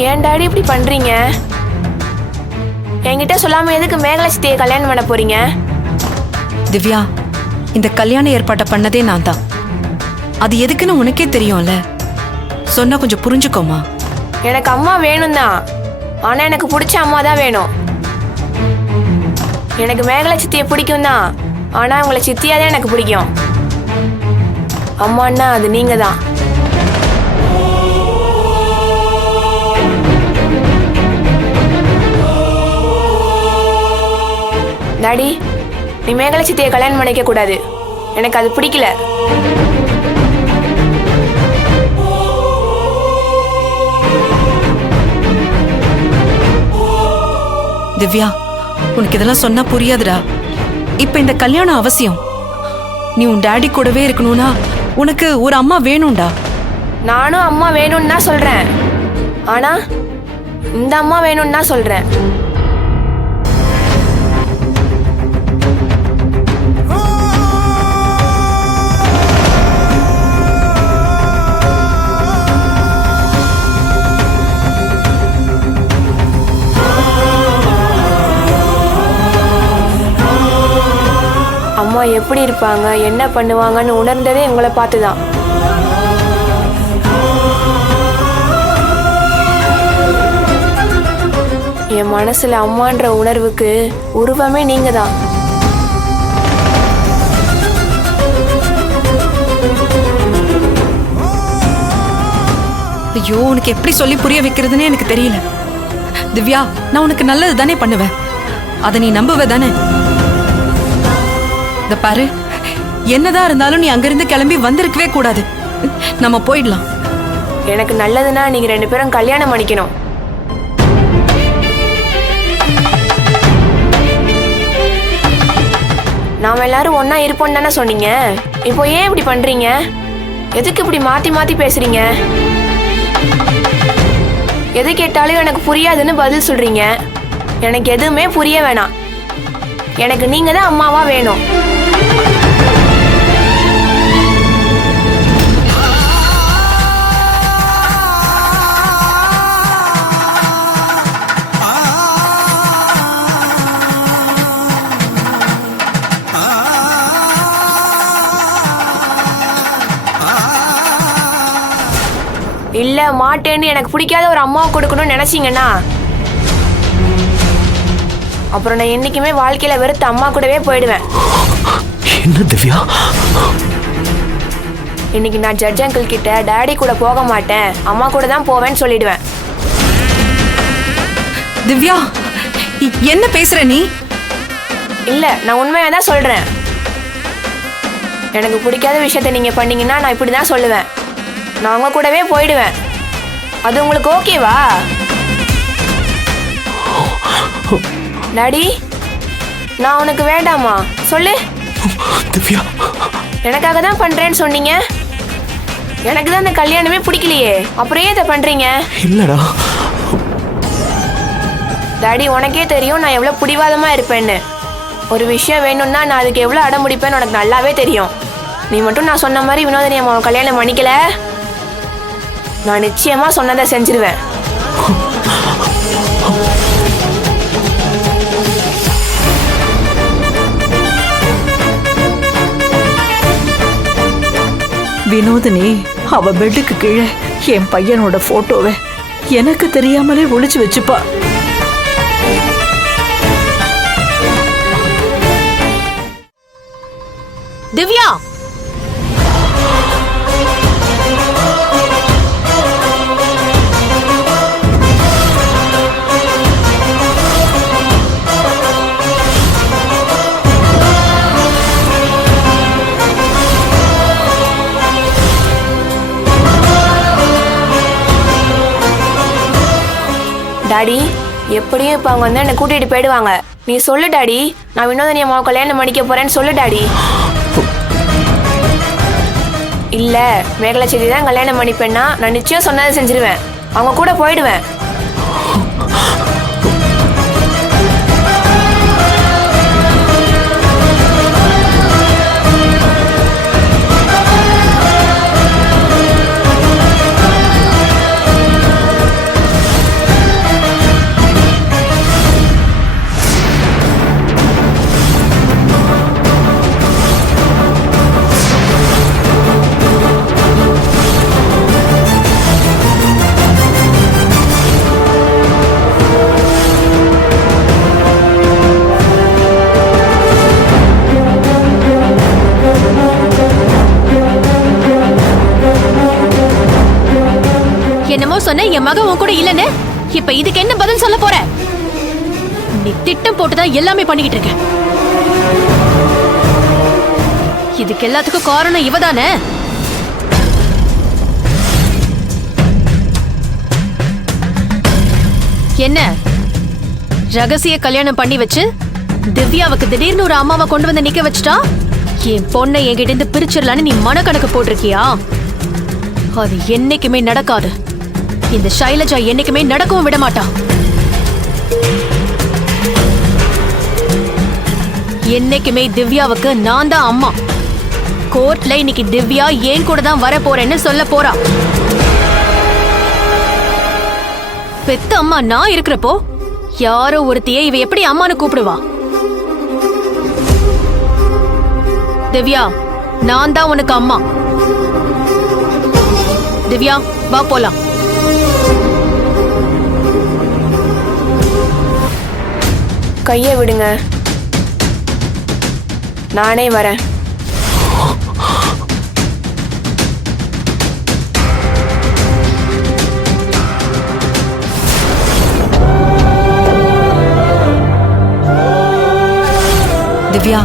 ஏன் டாடி இப்படி பண்றீங்க? என்கிட்ட சொல்லாம எதுக்கு மேகலை சித்தியை கல்யாணம் பண்ண போறீங்க? திவ்யா, இந்த கல்யாண ஏற்பாட்டை பண்ணதே நான் தான். அது எதுக்குன்னு உனக்கே தெரியும்ல. சொன்னா கொஞ்சம் புரிஞ்சுக்கோமா. எனக்கு அம்மா வேணும் தான், ஆனா எனக்கு பிடிச்ச அம்மா தான் வேணும். எனக்கு மேகலை சித்தியை பிடிக்கும் தான், ஆனா உங்களை சித்தியாதான் எனக்கு பிடிக்கும். அம்மான்னா அது நீங்க தான். டாடி, நீ மேகலை சித்தியை கல்யாணம் பண்ணிக்க கூடாது. எனக்கு அது பிடிக்கல. திவ்யா, உனக்கு இதெல்லாம் சொன்னா புரியாதுடா. இப்ப இந்த கல்யாணம் அவசியம். நீ உன் டாடி கூடவே இருக்கணும்னா உனக்கு ஒரு அம்மா வேணும்டா. நானும் அம்மா வேணும்னு தான் சொல்றேன், ஆனா இந்த அம்மா வேணும்னு தான் சொல்றேன். அம்மா எப்படி இருப்பாங்க, என்ன பண்ணுவாங்கன்னு உணர்ந்ததே உங்களை பார்த்துதான். என் மனசுல அம்மான்ற உணர்வுக்கு உருவமே நீங்க தான். ஐயோ, உனக்கு எப்படி சொல்லி புரிய வைக்கிறதுன்னு எனக்கு தெரியல. திவ்யா, நான் உனக்கு நல்லது தானே பண்ணுவேன். அதை நீ நம்புவ தானே? இத பாரு, என்னதான் இருந்தாலும் நீ அங்கிருந்து கிளம்பி வந்திருக்கவே கூடாது. நம்ம போயிடலாம். எனக்கு நல்லதுன்னா நீங்க 2 பேரும் கல்யாணம் பண்ணிக்கணும். நாம எல்லாரும் ஒன்னா இருப்போம் தானே சொன்னீங்க. இப்போ ஏன் இப்படி பண்றீங்க? எதுக்கு இப்படி மாத்தி மாத்தி பேசுறீங்க? எது கேட்டாலும் எனக்கு புரியாதுன்னு பதில் சொல்றீங்க. எனக்கு எதுவுமே புரிய வேணாம். எனக்கு நீங்க தான் அம்மாவா வேணும். இல்ல மாட்டேன்னு எனக்கு பிடிக்காத ஒரு அம்மாவை கொடுக்கணும்னு நினைச்சீங்கன்னா அப்புறம் நான் என்னைக்குமே வாழ்க்கையில வெறுத்த அம்மா கூடவே போயிடுவேன். என்ன திவ்யா? இன்னைக்கு நான் ஜட்ஜ் அங்கிள் கிட்ட டாடி கூட போக மாட்டேன், அம்மா கூட தான் போவேன்னு சொல்லிடுவேன். திவ்யா, என்ன பேசுற நீ? இல்ல, நான் உண்மையா தான் சொல்றேன். எனக்கு பிடிக்காத விஷயத்த நீங்க பண்ணீங்கன்னா நான் இப்படிதான் சொல்லுவேன். நான் உங்க கூடவே போயிடுவேன். அது உங்களுக்கு ஓகேவா? டாடி, நான் உனக்கு வேண்டாமா சொல்லு. திவ்யா, எனக்காக தான் பண்றேன்னு சொன்னீங்க. எனக்கு தான் இந்த கல்யாணமே பிடிக்கலையே, அப்புறம் ஏன் இதை பண்றீங்க? இல்லடா டாடி, உனக்கே தெரியும் நான் எவ்வளவு பிடிவாதமா இருப்பேன்னு. ஒரு விஷயம் வேணும்னா நான் அதுக்கு எவ்வளவு அடம் முடிப்பேன்னு உனக்கு நல்லாவே தெரியும். நீ மட்டும் நான் சொன்ன மாதிரி வினோதினி அம்மாவை கல்யாணம் பண்ணிக்கல, நான் நிச்சயமா சொன்னதை செஞ்சிருவேன். வினோதினி அவ பெட்டுக்கு கீழே என் பையனோட போட்டோவை எனக்கு தெரியாமலே ஒளிச்சு வச்சுப்பா. திவ்யா, டாடி, எப்படியும் இப்போ அவங்க வந்து என்னை கூட்டிகிட்டு போயிடுவாங்க. நீ சொல்லு டாடி, நான் வினோதினி அம்மாவை கல்யாணம் பண்ணிக்க போறேன்னு சொல்லு டாடி. இல்லை, மேகலை செடி தான் கல்யாணம் பண்ணிப்பேன்னா நான் நிச்சயம் சொன்னதை செஞ்சிருவேன். அவங்க கூட போயிடுவேன். மகன் உன் கூட இல்லன்னு இப்ப இதுக்கு என்ன பதில் சொல்ல போற? நீ திட்டம் போட்டுதான் எல்லாமே பண்ணிக்கிட்டு இருக்க. இதுக்கு எல்லாத்துக்கும் காரணம் இவதானே? என்ன ரகசிய கல்யாணம் பண்ணி வச்சு திவ்யாவுக்கு திடீர்னு ஒரு அம்மாவை கொண்டு வந்து நிக்க வச்சுட்டா என் பொண்ணை என்கிட்ட இருந்து பிரிச்சிடலான்னு நீ மனக்கணக்கு போட்டிருக்கியா? அது என்னைக்குமே நடக்காது. இந்த ஷைலஜா என்னைக்குமே நடக்கவும் விட மாட்டா. என்னைக்குமே திவ்யாவுக்கு நான் தான் அம்மா. கோர்ட்ல இன்னைக்கு திவ்யா ஏன் கூட தான் வர போறேன்னு சொல்ல போறா. பெத்த அம்மா நான் இருக்கிறப்போ யாரோ ஒருத்தியை இவ எப்படி அம்மான்னு கூப்பிடுவா? திவ்யா, நான் தான் உனக்கு அம்மா. திவ்யா, வா போலாம். கையை விடுங்க, நானே வரேன். திவ்யா,